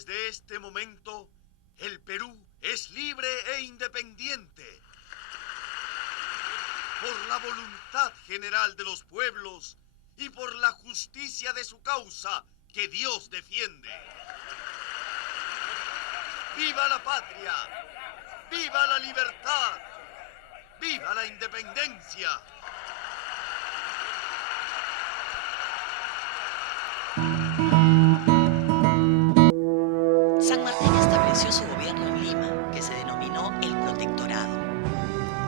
Desde este momento, el Perú es libre e independiente. Por la voluntad general de los pueblos y por la justicia de su causa que Dios defiende. ¡Viva la patria! ¡Viva la libertad! ¡Viva la independencia! San Martín estableció su gobierno en Lima, que se denominó el Protectorado.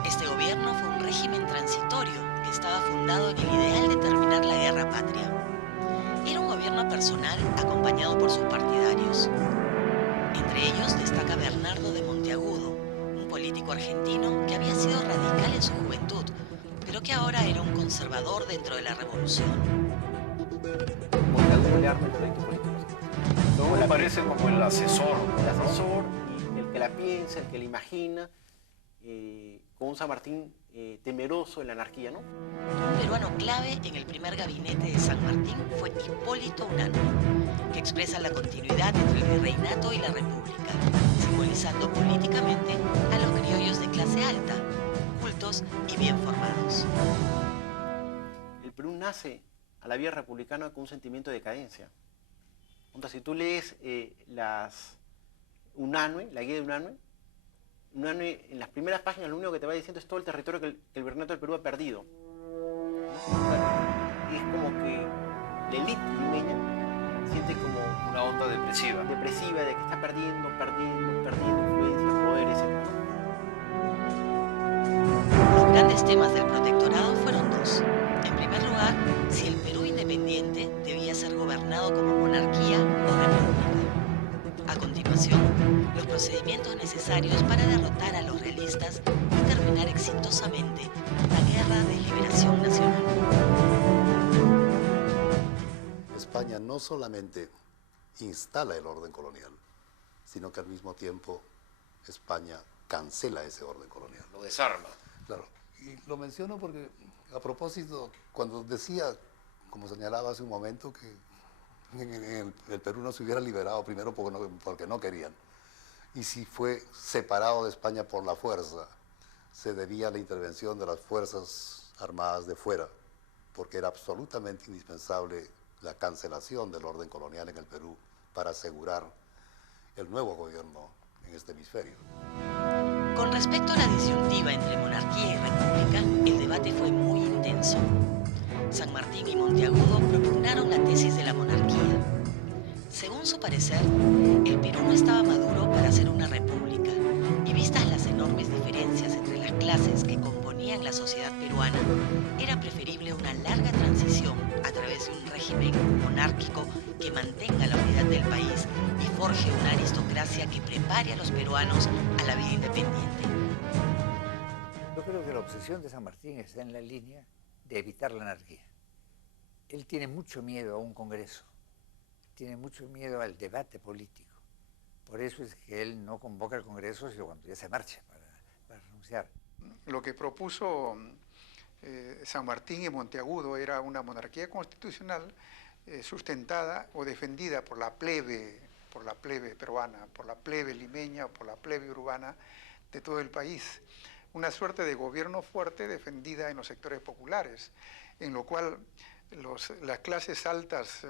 Este gobierno fue un régimen transitorio que estaba fundado en el ideal de terminar la guerra patria. Era un gobierno personal acompañado por sus partidarios. Entre ellos destaca Bernardo de Monteagudo, un político argentino que había sido radical en su juventud, pero que ahora era un conservador dentro de la revolución. Monteagudo le arma el proyecto político. Me parece como el asesor. El asesor, y el que la piensa, el que la imagina, con un San Martín temeroso de la anarquía, ¿no? Un peruano clave en el primer gabinete de San Martín fue Hipólito Unanue, que expresa la continuidad entre el virreinato y la república, simbolizando políticamente a los criollos de clase alta, cultos y bien formados. El Perú nace a la vía republicana con un sentimiento de decadencia. Entonces, si tú lees Unanue, la guía de Unanue, en las primeras páginas lo único que te va diciendo es todo el territorio que el virreinato del Perú ha perdido. Y es como que la élite limeña siente como una onda depresiva. Depresiva, de que está perdiendo influencia, poder, etc. Los grandes temas del protectorado fueron dos. En primer lugar, si el Perú independiente debía ser gobernado como monarquía o república. A continuación, los procedimientos necesarios para derrotar a los realistas y terminar exitosamente la Guerra de Liberación Nacional. España no solamente instala el orden colonial, sino que al mismo tiempo España cancela ese orden colonial. Lo desarma. Claro, y lo menciono porque a propósito, cuando decía, como señalaba hace un momento, que el Perú no se hubiera liberado primero porque no querían, y si fue separado de España por la fuerza, se debía a la intervención de las Fuerzas Armadas de fuera, porque era absolutamente indispensable la cancelación del orden colonial en el Perú para asegurar el nuevo gobierno en este hemisferio. Con respecto a la disyuntiva entre monarquía y república, el debate fue muy intenso. San Martín y Monteagudo propugnaron la tesis de la monarquía. Según su parecer, el Perú no estaba maduro para ser una república, y vistas las enormes diferencias entre las clases que componían la sociedad peruana, era preferible una larga transición a través de un régimen monárquico que mantenga la unidad del país y forje una aristocracia que prepare a los peruanos a la vida independiente. Yo creo que la obsesión de San Martín está en la línea de evitar la anarquía. Él tiene mucho miedo a un congreso, tiene mucho miedo al debate político. Por eso es que él no convoca el congreso sino cuando ya se marcha para renunciar. Lo que propuso San Martín y Monteagudo era una monarquía constitucional sustentada o defendida por la plebe peruana, por la plebe limeña o por la plebe urbana de todo el país. Una suerte de gobierno fuerte defendida en los sectores populares, en lo cual las clases altas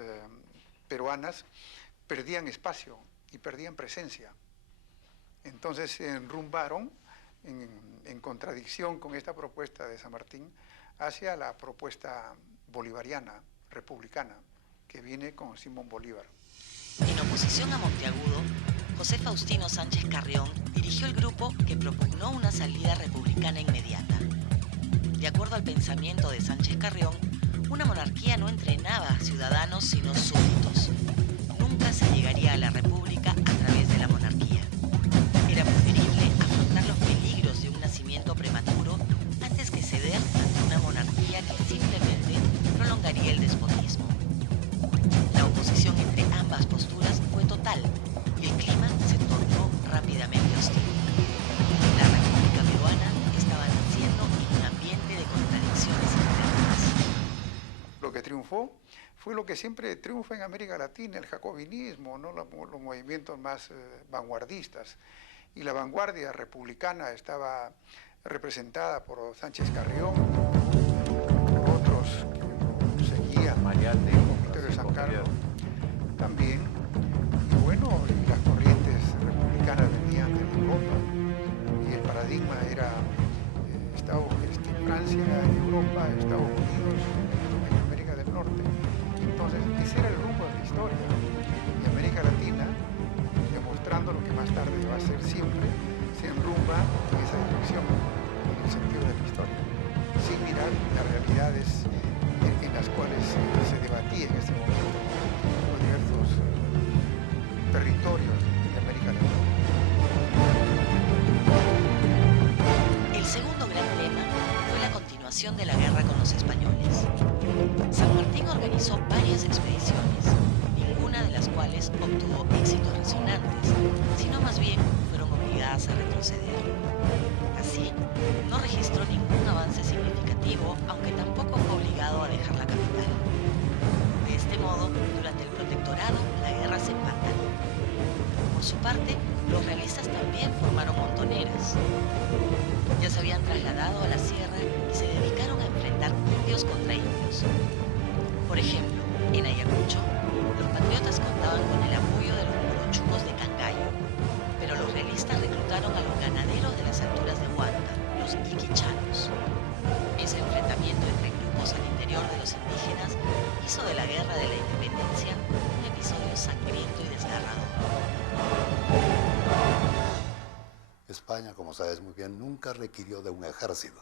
peruanas perdían espacio y perdían presencia. Entonces se enrumbaron en contradicción con esta propuesta de San Martín hacia la propuesta bolivariana, republicana, que viene con Simón Bolívar. En oposición a Monteagudo, José Faustino Sánchez Carrión dirigió el grupo que propugnó una salida republicana inmediata. De acuerdo al pensamiento de Sánchez Carrión, una monarquía no entrenaba a ciudadanos sino súbditos. Nunca se llegaría a la república a través de la monarquía. Era preferible afrontar los peligros de un nacimiento prematuro antes que ceder ante una monarquía que simplemente prolongaría el despotismo. La oposición entre ambas posturas fue total y el clima se tornó rápidamente hostil. La República Peruana estaba naciendo en un ambiente de contradicciones internas. Lo que triunfó fue lo que siempre triunfa en América Latina, el jacobinismo, ¿no? Los movimientos más vanguardistas. Y la vanguardia republicana estaba representada por Sánchez Carrión, por otros que seguían, Mayate, Vittorio San Carlos también. Y bueno, las corrientes republicanas venían de Europa y el paradigma era Francia, Europa, Estados Unidos, en América del Norte. Entonces, ese era el rumbo de la historia. Y América Latina, demostrando lo que más tarde va a ser siempre, se enrumba en esa dirección, en el sentido de la historia, sin mirar las realidades en las cuales se debatía en ese momento los diversos territorios de América Latina. El segundo gran tema fue la continuación de la guerra con los españoles. San Martín organizó varias expediciones, ninguna de las cuales obtuvo éxitos resonantes, sino más bien fueron obligadas a retroceder. Así, no registró ningún avance significativo, aunque tampoco fue obligado a dejar la capital. De este modo, durante el protectorado, la guerra se empantanó. Por su parte, los realistas también formaron montoneras. Ya se habían trasladado a la sierra y se dedicaron a enfrentar indios contra indios. Por ejemplo, en Ayacucho, los patriotas contaban con el apoyo de los morochugos de Cangallo, pero los realistas reclutaron a los ganaderos de las alturas de Huanta, los iquichanos. Ese enfrentamiento entre grupos al interior de los indígenas hizo de la Guerra de la Independencia un episodio sangriento y desgarrador. España, como sabes muy bien, nunca requirió de un ejército,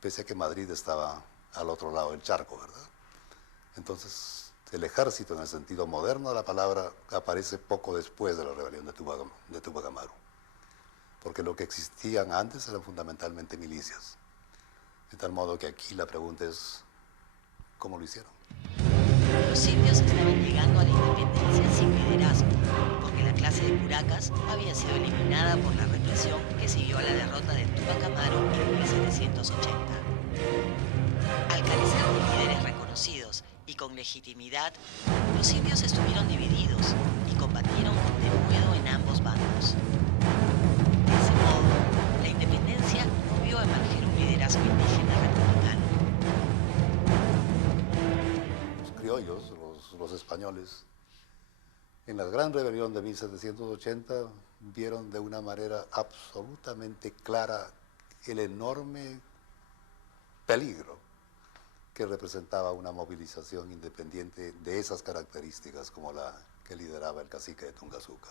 pese a que Madrid estaba al otro lado del charco, ¿verdad? Entonces, el ejército, en el sentido moderno de la palabra, aparece poco después de la rebelión de Tupac Amaru, porque lo que existían antes eran fundamentalmente milicias. De tal modo que aquí la pregunta es, ¿cómo lo hicieron? Los indios estaban llegando a la independencia sin liderazgo, porque la clase de curacas había sido eliminada por la represión que siguió a la derrota de Tupac Amaru en 1780. Al carecer de líderes reconocidos y con legitimidad, los indios estuvieron divididos y combatieron con denuedo en ambos bandos. De ese modo, la independencia no vio emerger un liderazgo indígena republicano. Criollos, los españoles, en la gran rebelión de 1780 vieron de una manera absolutamente clara el enorme peligro que representaba una movilización independiente de esas características como la que lideraba el cacique de Tungazuca.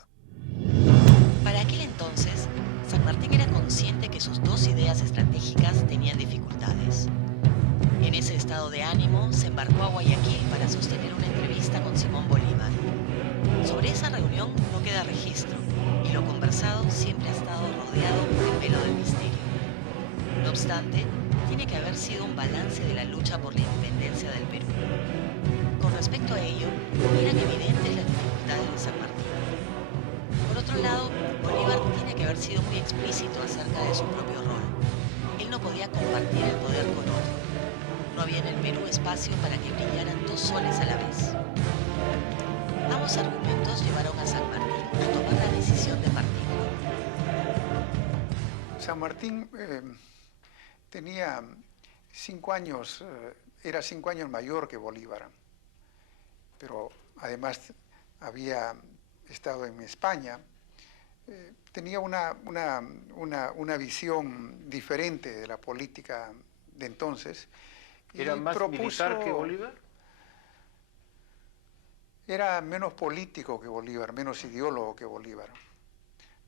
Para aquel entonces, San Martín era consciente que sus dos ideas estratégicas tenían dificultades. En ese estado de ánimo, se embarcó a Guayaquil para sostener una entrevista con Simón Bolívar. Sobre esa reunión no queda registro, y lo conversado siempre ha estado rodeado por el velo del misterio. No obstante, tiene que haber sido un balance de la lucha por la independencia del Perú. Con respecto a ello, eran evidentes las dificultades de San Martín. Por otro lado, Bolívar tiene que haber sido muy explícito acerca de su propio rol. Él no podía compartir el poder con otro. No había en el Perú espacio para que brillaran dos soles a la vez. Ambos argumentos llevaron a San Martín a tomar la decisión de partir. San Martín tenía 5 años, era 5 años mayor que Bolívar, pero además había estado en España. Tenía una visión diferente de la política de entonces. ¿Era más militar que Bolívar? Era menos político que Bolívar, menos ideólogo que Bolívar.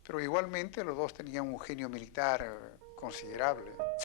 Pero igualmente los dos tenían un genio militar considerable.